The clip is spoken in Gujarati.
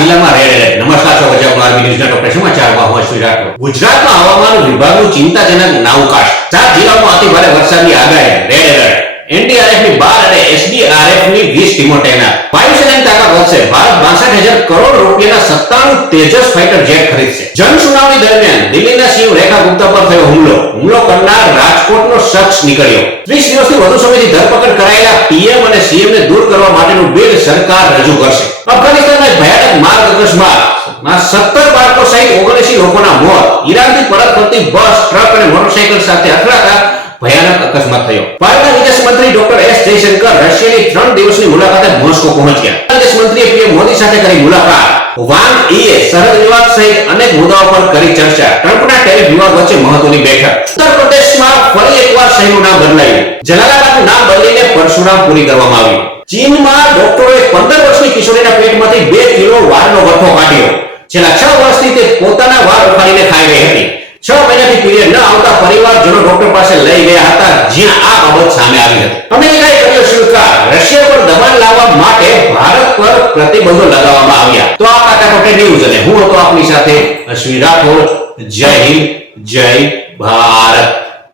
જિલ્લામાં રેડ એલર્ટ. નમસ્કાર, સ્વાગત છે આપનું આરબી ન્યૂઝના ટોપ સમાચારમાં. હું અશ્વિન રાઠોડ. ગુજરાતમાં હવામાન વિભાગનું ચિંતાજનક નાવકાશ. 7 જિલ્લાઓમાં અતિભારે વરસાદની આગાહી. Red alert. એનડીઆરએફ ની 12 અને એસડીઆરએફ ની 20 ટીમો તૈનાત. વાયુસેનાની તાકાત વધશે. ભારત 62,000 કરોડ રૂપિયાના 97 તેજસ ફાઇટર જેટ ખરીદશે. જન સુનાવણી દરમિયાન દિલ્હીના સીએમ રેખા ગુપ્તા પર થયો હુમલો કરનાર રાજકોટનો શખ્સ નીકળ્યો. 30 દિવસથી વધુ સમયથી ધરપકડ કરાયેલા પીએમ અને સીએમ ને દૂર કરવા માટેનું બિલ સરકાર રજૂ કરશે. અફઘાનિસ્તાનના ભયાનક માર્ગ અકસ્માતમાં 17 બાળકો સહિત 79 લોકોના મોત. ઈરાનથી પરત ફરતી બસ, ટ્રક અને મોટરસાઇકલ સાથે અથડાતા ભયાનક અકસ્માત થયો. ભારતના વિદેશ મંત્રી ડોક્ટર એસ જયશંકર રશિયાની 3 દિવસની મુલાકાતે મોસ્કો પહોંચ્યા. વિદેશ મંત્રીએ પીએમ મોદી સાથે કરી મુલાકાત. વાંગ ઈએ સરહદ વિવાદ સહિત અનેક મુદ્દાઓ પર કરી ચર્ચા. ટ્રમ્પના ટેરિફ વિવાદ વચ્ચે મહત્વની બેઠક. ઉત્તર પ્રદેશમાં ફરી એકવાર શહેરનું નામ બદલાયું. જલાલાબાદનું નામ બદલીને પરશુરામપુરી કરવામાં આવ્યું. ચીનમાં ડોક્ટરોએ 15 વર્ષની કિશોરીના પેટમાંથી 2 કિલો વાળનો ગઠ્ઠો કાઢ્યો. છેલ્લા 6 વર્ષથી તે પોતાના વાળ ઉખાડીને ખાઈ રહી હતી. 6 મહિનાથી પીરિયડ ન આવતા પરિવારજનો ડોક્ટર પાસે લઈ ગયા હતા, જ્યાં આ બાબત સામે આવી હતી. અમેરિકાએ કર્યો સ્વીકાર. રશિયા પર દબાણ લાવવા માટે ભારત પર પ્રતિબંધો લગાવવામાં આવ્યા. તો આ હતા ટોટલ ન્યૂઝ અને હું હતો આપની સાથે અશ્વિન રાઠોડ. જય હિન્દ, જય ભારત.